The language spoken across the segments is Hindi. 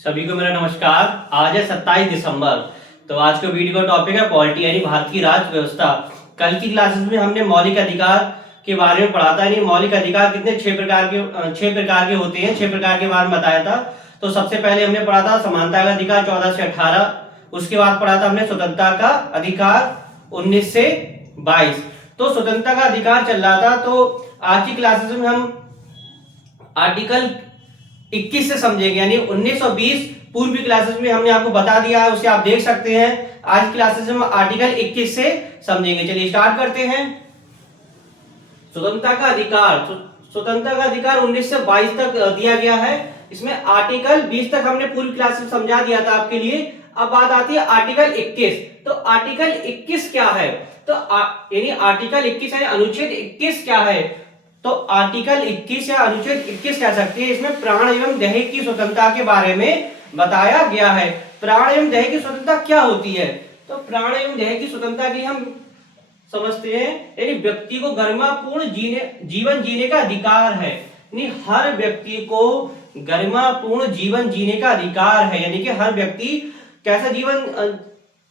सभी को मेरा नमस्कार। आज है 27 दिसंबर। तो आज का वीडियो का टॉपिक है पॉलिटी यानी भारतीय राज्य व्यवस्था। कल की क्लासेस में हमने मौलिक अधिकार के बारे में पढ़ा था। यानी मौलिक अधिकार कितने छह प्रकार के होते हैं, 6 प्रकार के बारे में बताया था। तो सबसे पहले हमने पढ़ा था समानता का अधिकार 14 से 18। उसके बाद पढ़ा था हमने स्वतंत्रता का अधिकार 19 से 22। तो स्वतंत्रता का अधिकार चल रहा था। तो आज की क्लासेस में हम आर्टिकल 21 से समझेंगे, यानी 19 और 20 पूर्व की क्लासेस में हमने आपको बता दिया है, उसे आप देख सकते हैं। आज की क्लासेस में हम आर्टिकल 21 से समझेंगे। चलिए स्टार्ट करते हैं। स्वतंत्रता का अधिकार, स्वतंत्रता का अधिकार 19 से 22 तक दिया गया है। इसमें आर्टिकल 20 तक हमने पूरी क्लास में समझा दिया था आपके लिए। अब बात आती है आर्टिकल 21। तो आर्टिकल 21 क्या है? तो यानी आर्टिकल 21 है अनुच्छेद 21 क्या है? तो आर्टिकल 21 या अनुच्छेद 21 कह सकते हैं। इसमें प्राण एवं देह की स्वतंत्रता के बारे में बताया गया है। प्राण एवं देह की स्वतंत्रता क्या होती है? तो प्राण एवं देह की स्वतंत्रता की हम समझते हैं, यानी व्यक्ति को गरिमापूर्ण जीवन जीने का अधिकार है। यानी हर व्यक्ति को गरिमापूर्ण जीवन जीने का अधिकार है। यानी कि हर व्यक्ति कैसा जीवन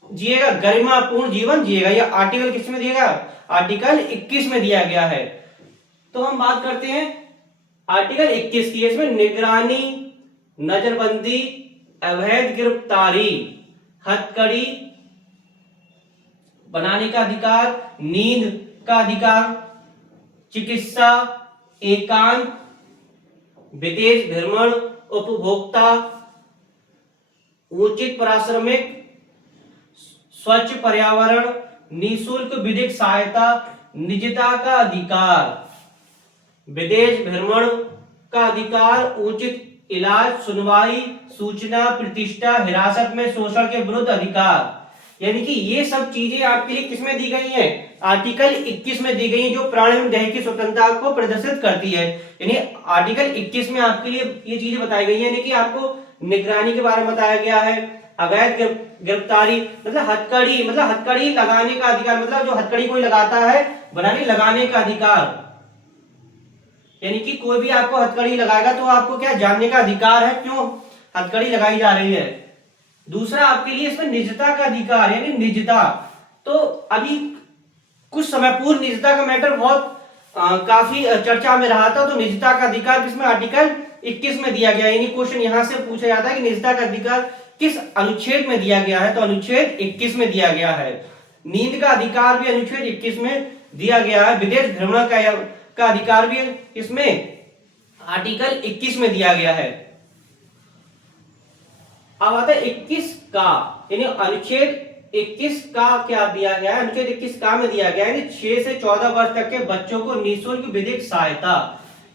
जिएगा? गरिमापूर्ण जीवन जिएगा। यह आर्टिकल किस में दिया गया? आर्टिकल 21 में दिया गया है। तो हम बात करते हैं आर्टिकल 21 की। इसमें निगरानी, नजरबंदी, अवैध गिरफ्तारी, हथकड़ी बनाने का अधिकार, नींद का अधिकार, चिकित्सा, एकांत, विदेश भ्रमण, उपभोक्ता, उचित पारिश्रमिक, स्वच्छ पर्यावरण, निःशुल्क विधिक सहायता, निजता का अधिकार, विदेश भ्रमण का अधिकार, उचित इलाज, सुनवाई, सूचना, प्रतिष्ठा, हिरासत में शोषण के विरुद्ध अधिकार। यानी कि ये सब चीजें आपके लिए किसमें दी गई हैं? आर्टिकल 21 में दी गई हैं, जो प्राण एवं देह की स्वतंत्रता को प्रदर्शित करती है। यानी आर्टिकल 21 में आपके लिए ये चीजें बताई गई हैं। यानी कि आपको निगरानी के बारे में बताया गया है, अवैध गिरफ्तारी मतलब हथकड़ी लगाने का अधिकार, मतलब जो हथकड़ी कोई लगाता है बनाने लगाने का अधिकार। यानी कि कोई भी आपको हथकड़ी लगाएगा तो आपको क्या जानने का अधिकार है, क्यों हथकड़ी लगाई जा रही है। दूसरा आपके लिए इसमें निजता का अधिकार, यानी निजता। तो अभी कुछ समय पूर्व निजता का मैटर बहुत काफी चर्चा में रहा था। तो निजता का अधिकार किसमें? आर्टिकल 21 में दिया गया। यानी क्वेश्चन यहां से पूछा जाता है कि निजता का अधिकार किस अनुच्छेद में दिया गया है? तो अनुच्छेद 21 में दिया गया है। नींद का अधिकार भी अनुच्छेद 21 में दिया गया है। विदेश भ्रमण का अधिकार भी इसमें आर्टिकल 21 में दिया गया है। अब आता है 21 का, यानी अनुच्छेद 21 का क्या दिया गया है? अनुच्छेद 21 का में दिया गया है 6 से 14 वर्ष तक के बच्चों को निःशुल्क विधिक सहायता।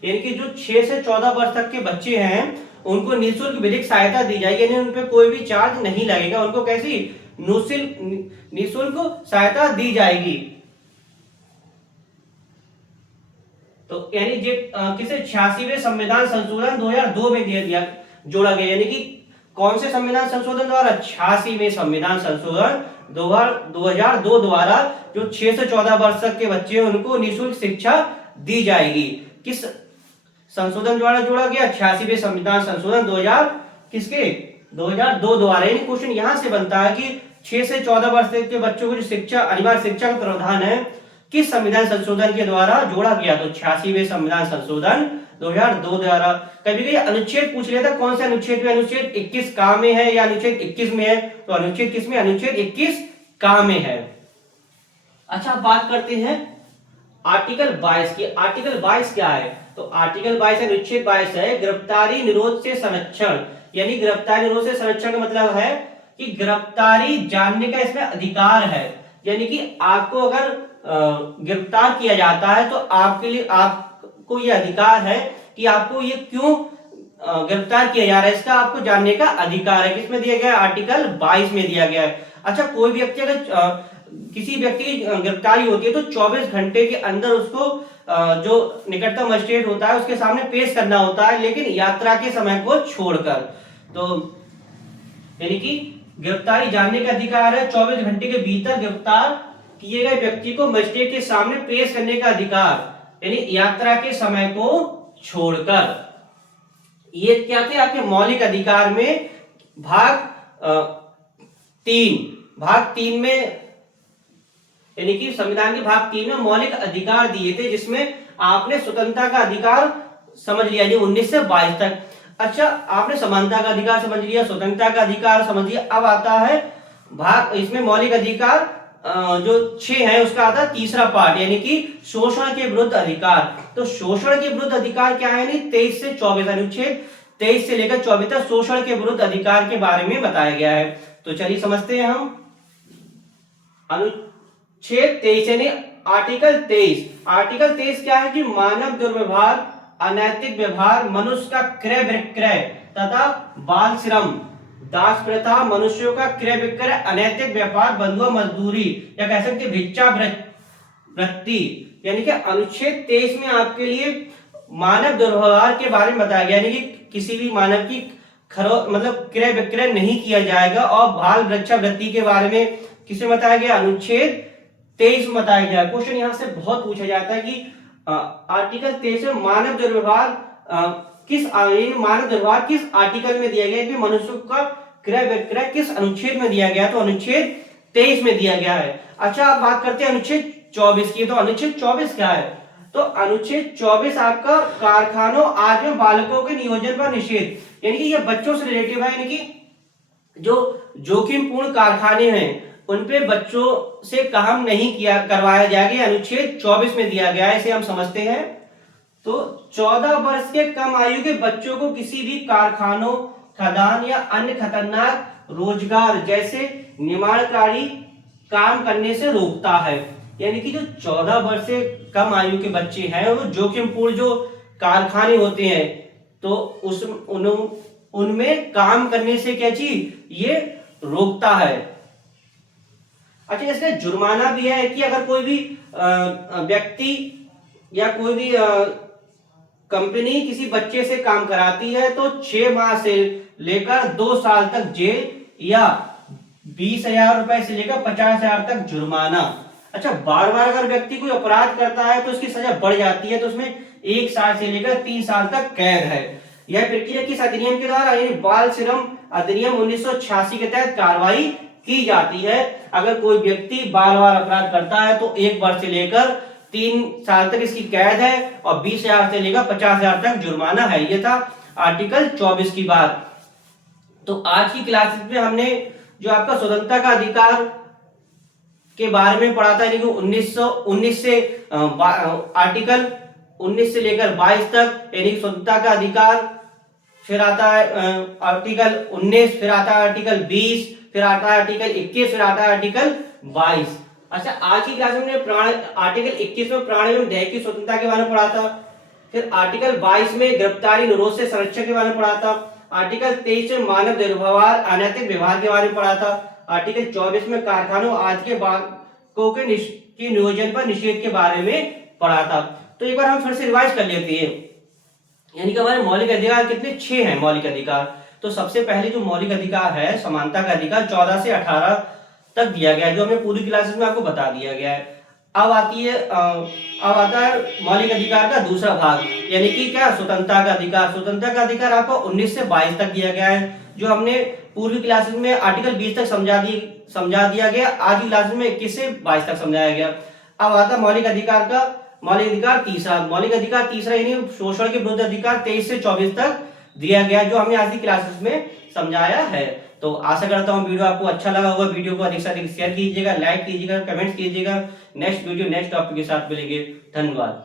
यानी कि जो 6 से 14 वर्ष तक के बच्चे हैं उनको निःशुल्क विधिक सहायता दी जाएगी। यानी उन पर कोई भी चार्ज नहीं लगेगा, उनको कैसी निःशुल्क सहायता दी जाएगी। तो यानी किसे 86वें संविधान संशोधन 2002 में दिया जोड़ा गया। यानी कि कौन से संविधान संशोधन द्वारा? 86वें संविधान संशोधन 2002 द्वारा जो 6 से 14 वर्ष तक के बच्चे हैं उनको निःशुल्क शिक्षा दी जाएगी। किस संशोधन द्वारा जोड़ा गया? 86वें संविधान संशोधन 2002 द्वारा। यानी क्वेश्चन यहां से बनता है कि 6 से 14 वर्ष तक के बच्चों को जो शिक्षा, अनिवार्य शिक्षा का प्रावधान है, किस संविधान संशोधन के द्वारा जोड़ा गया? तो 86वें संविधान संशोधन 2002 द्वारा। कभी कभी अनुच्छेद पूछ लेता कौन से अनुच्छेद में? अनुच्छेद 21 का में है या अनुच्छेद 21 में है? तो अनुच्छेद किस में? अनुच्छेद 21 का में है। अच्छा, बात करते हैं आर्टिकल 22 की। आर्टिकल 22 क्या है? तो आर्टिकल 22 अनुच्छेद 22 है गिरफ्तारी निरोध से संरक्षण। यानी गिरफ्तारी निरोध से संरक्षण का मतलब है कि गिरफ्तारी जानने का इसमें अधिकार है। यानी कि आपको अगर गिरफ्तार किया जाता है तो आपके लिए आपको यह अधिकार है कि आपको ये क्यों गिरफ्तार किया जा रहा है, इसका आपको जानने का अधिकार है। किसमें दिया गया है? आर्टिकल 22 में दिया गया है। अच्छा, कोई व्यक्ति अगर किसी व्यक्ति की गिरफ्तारी होती है तो 24 घंटे के अंदर उसको जो निकटतम मजिस्ट्रेट होता है उसके सामने पेश करना होता है, लेकिन यात्रा के समय को छोड़कर। तो यानी कि गिरफ्तारी जानने का अधिकार है। 24 घंटे के भीतर गिरफ्तार किए गए व्यक्ति को मजिस्ट्रेट के सामने पेश करने का अधिकार, यानी यात्रा के समय को छोड़कर। ये क्या थे? आपके मौलिक अधिकार में भाग तीन में, यानी कि संविधान के भाग 3 में मौलिक अधिकार दिए थे, जिसमें आपने स्वतंत्रता का अधिकार समझ लिया, जो 19 से 22 तक। अच्छा, आपने समानता का अधिकार समझ लिया, स्वतंत्रता का अधिकार समझ लिया। अब आता है इसमें मौलिक अधिकार जो 6 है, उसका आता है तीसरा पार्ट, यानी कि शोषण के विरुद्ध अधिकार। तो शोषण के विरुद्ध अधिकार क्या है? 23 से 24, अनुच्छेद 23 से लेकर 24 तक शोषण के विरुद्ध अधिकार के बारे में बताया गया है। तो चलिए समझते हैं हम। अनुच्छेद 23 यानी आर्टिकल 23। आर्टिकल 23 क्या है? कि मानव दुर्व्यवहार, अनैतिक व्यवहार, मनुष्य का क्रय विक्रय तथा बाल श्रम, दास प्रथा, मनुष्यों का क्रय विक्रय, अनैतिक व्यापार, बंधुआ मजदूरी, या कह सकते भिक्षावृत्ति। यानी कि अनुच्छेद 23 में आपके लिए मानव दुर्व्यवहार के बारे में बताया गया, यानी कि किसी भी मानव की मतलब क्रय विक्रय नहीं किया जाएगा। और बाल भिक्षावृत्ति के बारे में किसे बताया गया? अनुच्छेद 23 में बताया गया। क्वेश्चन यहाँ से बहुत पूछा जाता है कि आर्टिकल 23 में मानव दुर्व्यवहार किस आर्टिकल में दिया गया, कि मनुष्य का क्रय विक्रय किस अनुच्छेद में दिया गया? तो अनुच्छेद 23 में दिया गया है। अच्छा, आप बात करते हैं अनुच्छेद 24 की। तो अनुच्छेद 24 क्या है? तो अनुच्छेद 24 आपका कारखानों आदि में बालकों के नियोजन पर निषेध, यानी कि ये बच्चों से रिलेटिव है, यानी कि जो जोखिमपूर्ण कारखाने हैं उन पे बच्चों से काम नहीं करवाया जाएगा, अनुच्छेद 24 में दिया गया है, इसे हम समझते हैं। तो 14 वर्ष के कम आयु के बच्चों को किसी भी कारखानों, खदान या अन्य खतरनाक रोजगार जैसे निर्माणकारी काम करने से रोकता है। यानी कि जो 14 वर्ष से कम आयु के बच्चे हैं, वो जोखिमपूर्ण जो कारखाने होते हैं, तो उनमें काम करने से क्या चीज ये रोकता है। अच्छा, इसमें जुर्माना भी है कि अगर कोई भी व्यक्ति या कोई भी कंपनी किसी बच्चे से काम कराती है, तो 6 माह से लेकर 2 साल तक जेल या 20,000 रुपए से लेकर 50,000 तक जुर्माना। अच्छा, बार बार अगर व्यक्ति कोई अपराध करता है तो उसकी सजा बढ़ जाती है, तो उसमें 1 साल से लेकर 3 साल तक कैद है। यह प्रक्रिया किस अधिनियम के द्वारा? यानी बाल श्रम अधिनियम 1986 के तहत कार्रवाई की जाती है। अगर कोई व्यक्ति बार बार अपराध करता है तो 1 वर्ष से लेकर 3 साल तक इसकी कैद है और 20,000 से लेकर 50,000 तक जुर्माना है। यह था आर्टिकल 24 की बात। तो आज की क्लास में हमने जो आपका स्वतंत्रता का अधिकार के बारे में पढ़ा था, यानी कि 1919 से आर्टिकल 19 से लेकर 22 तक, यानी कि स्वतंत्रता का अधिकार। फिर आता है आर्टिकल 19, फिर आता है आर्टिकल 20, फिर आता है आर्टिकल 21, फिर आता है आर्टिकल 22। अच्छा, आज की क्लास में हमने आर्टिकल 21 में प्राण एवं देह की स्वतंत्रता के बारे में पढ़ा था। फिर आर्टिकल 22 में गिरफ्तारी, निरोध से संरक्षण के बारे में पढ़ा था। आर्टिकल 23 में मानव दुर्व्यवहार, अनैतिक व्यवहार के बारे में पढ़ा था। आर्टिकल 24 में कारखानों आदि के बालकों के नियोजन पर निषेध के बारे में पढ़ा था। तो एक बार हम फिर से रिवाइज कर लेते हैं। यानी कि हमारे मौलिक अधिकार कितने? 6 हैं मौलिक अधिकार। तो सबसे पहले जो मौलिक अधिकार है, समानता का अधिकार, 14 से 18 तक दिया गया है, जो हमने पूरी क्लासेस में आपको बता दिया गया है। अब आता है मौलिक अधिकार का दूसरा भाग, यानी कि क्या? स्वतंत्रता का अधिकार। स्वतंत्रता का अधिकार आपको 19 से 22 तक दिया गया है, जो हमने पूर्वी क्लासेस में आर्टिकल 20 तक समझा दिया गया। आज की क्लास में 21 से 22 तक समझाया गया। अब आता मौलिक अधिकार तीसरा। मौलिक अधिकार तीसरा यानी शोषण के विरुद्ध अधिकार 23 से 24 तक दिया गया, जो हमने आज की क्लासेस में समझाया है। तो आशा करता हूँ वीडियो आपको अच्छा लगा होगा। वीडियो को अधिक से अधिक शेयर कीजिएगा, लाइक कीजिएगा, कमेंट्स कीजिएगा। नेक्स्ट वीडियो नेक्स्ट टॉपिक के साथ मिलेंगे। धन्यवाद।